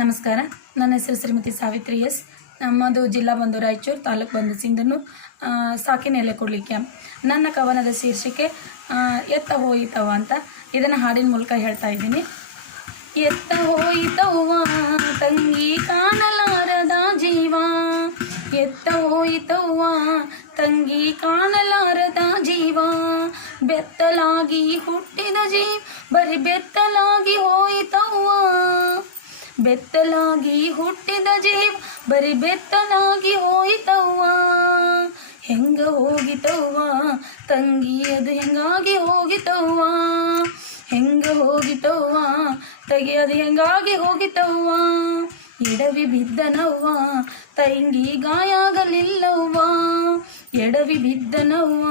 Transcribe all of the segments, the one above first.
ನಮಸ್ಕಾರ. ನನ್ನ ಹೆಸರು ಶ್ರೀಮತಿ ಸಾವಿತ್ರಿ ಎಸ್. ನಮ್ಮದು ಜಿಲ್ಲಾ ಬಂದು ರಾಯಚೂರು, ತಾಲೂಕು ಬಂದು ಸಿಂಧನೂರು. ಸಾಕಿನ ಎಲೆ ಕೊಡಲಿಕ್ಕೆ ನನ್ನ ಕವನದ ಶೀರ್ಷಿಕೆ ಎತ್ತ ಹೋಯಿತವ್ವ ಅಂತ. ಇದನ್ನು ಹಾಡಿನ ಮೂಲಕ ಹೇಳ್ತಾ ಇದ್ದೀನಿ. ಎತ್ತ ಹೋಯಿತವ್ವ ತಂಗಿ ಕಾಣಲಾರದ ಜೀವ, ಎತ್ತ ಹೋಯಿತವ್ವ ತಂಗಿ ಕಾಣಲಾರದ ಜೀವ, ಬೆತ್ತಲಾಗಿ ಹುಟ್ಟಿದ ಜೀವ ಬರೀ ಬೆತ್ತಲಾಗಿ ಹೋಯಿತವ್ವ, ಬೆತ್ತಲಾಗಿ ಹುಟ್ಟಿದ ಜೀವ ಬರೀ ಬೆತ್ತಲಾಗಿ ಹೋಯಿತವ್ವ. ಹೆಂಗ ಹೋಗಿತವ್ವ ತಂಗಿ ಅದು ಹೆಂಗಾಗಿ ಹೋಗಿತವ್ವ, ಹೆಂಗ ಹೋಗಿತವ್ವ ತೆಗೆಯದು ಹೆಂಗಾಗಿ ಹೋಗಿತವ್ವ. ಎಡವಿ ಬಿದ್ದನವ್ವ ತಂಗಿ ಗಾಯಾಗಲಿಲ್ಲವ್ವ, ಎಡವಿ ಬಿದ್ದನವ್ವ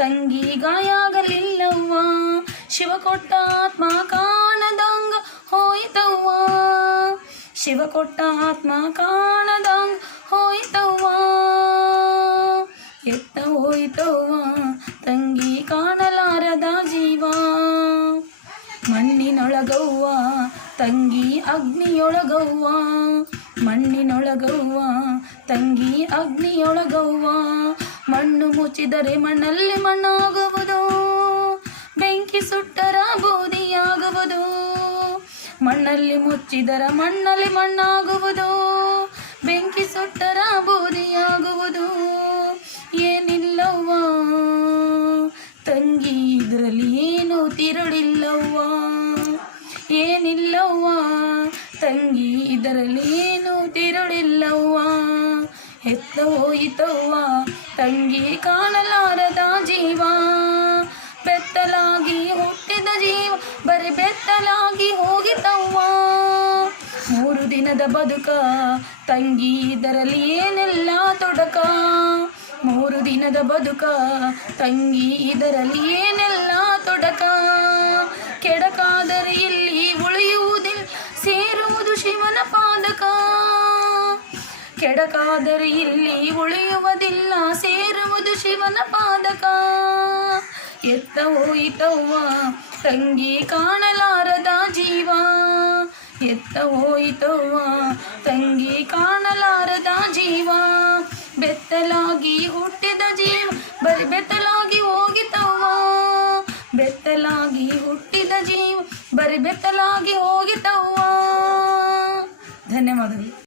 ತಂಗಿ ಗಾಯಾಗಲಿಲ್ಲವ್ವ. ಶಿವ ಕೊಟ್ಟ ಆತ್ಮ ಕಾಣದಂಗ ಹೋಯಿತವ್ವ, ಶಿವ ಕೊಟ್ಟ ಆತ್ಮ ಕಾಣದಂಗ ಹೋಯಿತವ್ವ. ಎತ್ತ ಹೋಯಿತವ್ವ ತಂಗಿ ಕಾಣಲಾರದ ಜೀವ, ಮಣ್ಣಿನೊಳಗವ್ವ ತಂಗಿ ಅಗ್ನಿಯೊಳಗವ್ವ, ಮಣ್ಣಿನೊಳಗವ್ವ ತಂಗಿ ಅಗ್ನಿಯೊಳಗವ್ವ. ಮಣ್ಣು ಮುಚ್ಚಿದರೆ ಮಣ್ಣಲ್ಲಿ ಮಣ್ಣಾಗುವುದು, ಬೆಂಕಿ ಸುಟ್ಟರ ಬೂದಿಯಾಗುವುದು, ಮಣ್ಣಲ್ಲಿ ಮುಚ್ಚಿದರ ಮಣ್ಣಲ್ಲಿ ಮಣ್ಣಾಗುವುದು, ಬೆಂಕಿ ಸುಟ್ಟರ ಬೂದಿಯಾಗುವುದು. ಏನಿಲ್ಲವ್ವ ತಂಗಿ ಇದರಲ್ಲಿ ಏನು ತಿರುಳಿಲ್ಲವ್ವ, ಏನಿಲ್ಲವ್ವ ತಂಗಿ ಇದರಲ್ಲಿ ಏನು ತಿರುಳಿಲ್ಲವ್ವ. ಎತ್ತ ಹೋಯಿತವ್ವ ತಂಗಿ ಕಾಣಲಾರದ ಜೀವ, ಬೆತ್ತಲಾಗಿ ಹುಟ್ಟಿದ ಜೀವ ಬರೀ ಬೆತ್ತಲಾಗಿ ಹೋಗಿತವ್ವ. 3 ದಿನದ ಬದುಕ ತಂಗಿ ಇದರಲ್ಲಿ ಏನೆಲ್ಲ ತೊಡಕ, 3 ದಿನದ ಬದುಕ ತಂಗಿ ಇದರಲ್ಲಿ ಏನೆಲ್ಲ ತೊಡಕ. ಕೆಡಕಾದರೆ ಇಲ್ಲಿ ಉಳಿಯುವುದಿಲ್ಲ ಸೇರುವುದು ಶಿವನ ಪಾದಕ, ಕೆಡಕಾದರೆ ಇಲ್ಲಿ ಉಳಿಯುವುದಿಲ್ಲ ಸೇರುವುದು ಶಿವನ ಪಾದಕ. ಎತ್ತ ಹೋಯಿತವ್ವ ತಂಗಿ ಕಾಣಲಾರದ ಜೀವ, ಎತ್ತ ಹೋಯಿತವ್ವ ತಂಗಿ ಕಾಣಲಾರದ ಜೀವ, ಬೆತ್ತಲಾಗಿ ಹುಟ್ಟಿದ ಜೀವ ಬರೀ ಬೆತ್ತಲಾಗಿ ಹೋಗಿತವ್ವ, ಬೆತ್ತಲಾಗಿ ಹುಟ್ಟಿದ ಜೀವ ಬರೀ ಬೆತ್ತಲಾಗಿ ಹೋಗಿತವ್ವ. ಧನ್ಯವಾದಗಳು.